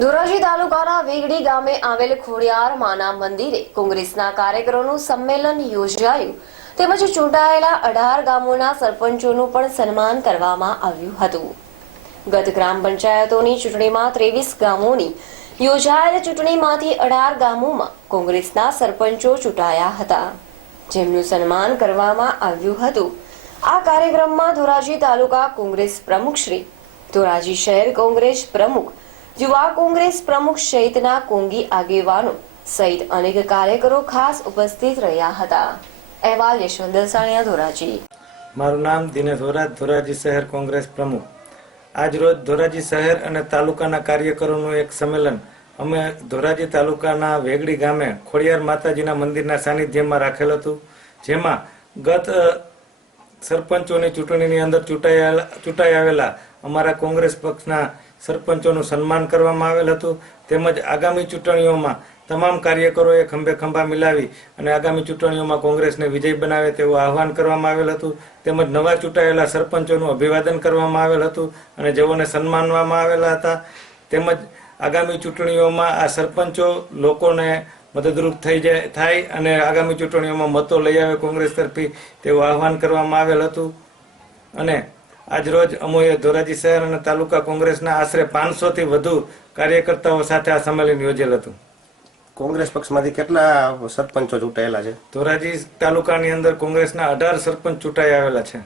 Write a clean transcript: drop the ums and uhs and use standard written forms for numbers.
ધોરાજી તાલુકાના વેગડી ગામે આવેલ ખોડિયાર માના મંદિરે કોંગ્રેસના કાર્યકરોનું સંમેલન યોજાયું તેમજ ચૂંટાયેલા 18 ગામોના સરપંચોનું પણ સન્માન કરવામાં આવ્યું હતું। ગત ગ્રામ પંચાયતોની ચૂંટણીમાં 23 ગામોની યોજાયેલ ચૂંટણીમાંથી 18 ગામોમાં કોંગ્રેસના સરપંચો ચૂંટાયા હતા, જેમનું સન્માન કરવામાં આવ્યું હતું। આ કાર્યક્રમમાં ધોરાજી તાલુકા કોંગ્રેસ પ્રમુખ શ્રી, ધોરાજી શહેર કોંગ્રેસ પ્રમુખ, યુવા કોંગ્રેસ પ્રમુખ સહિતના કોંગી આગેવાનો સહિત અનેક કાર્યકરો ખાસ ઉપસ્થિત રહ્યા હતા। અહેવાલ યશવંત દસાણિયા, ધોરાજી। મારું નામ દિનેશ વોરા, ધોરાજી શહેર કોંગ્રેસ પ્રમુખ। આજ રોજ ધોરાજી શહેર અને તાલુકાના કાર્યકરોનું એક સંમેલન અમે ધોરાજી તાલુકાના વેગડી ગામે ખોડિયાર માતાજીના મંદિરના સાનિધ્યમાં રાખેલ હતું, જેમાં ગત સરપંચોની ચૂંટણીની અંદર ચૂંટાઈ આવેલા અમારા કોંગ્રેસ પક્ષના સરપંચોનું સન્માન કરવામાં આવેલ હતું, તેમજ આગામી ચૂંટણીઓમાં તમામ કાર્યકરોએ ખંભે ખંભા મિલાવી અને આગામી ચૂંટણીઓમાં કોંગ્રેસને વિજય બનાવે તેવું આહવાન કરવામાં આવેલ હતું, તેમજ નવા ચૂંટાયેલા સરપંચોનું અભિવાદન કરવામાં આવેલ હતું અને જેઓને સન્માનવામાં આવેલા હતા, તેમજ આગામી ચૂંટણીઓમાં આ સરપંચો લોકોને મદદરૂપ થાય અને આગામી ચૂંટણીઓમાં મતો લઈ આવે કોંગ્રેસ તરફી તેવું આહવાન કરવામાં આવેલ હતું। અને આજરોજ અમોએ ધોરાજી શહેર અને તાલુકા કોંગ્રેસના આશરે 500 થી વધુ કાર્યકર્તાઓ સાથે આ સંમેલન યોજેલ હતું। કોંગ્રેસ પક્ષમાંથી કેટલા સરપંચો ચૂંટાયેલા છે? ધોરાજી તાલુકાની અંદર કોંગ્રેસના 18 સરપંચ ચૂંટાઈ આવેલા છે।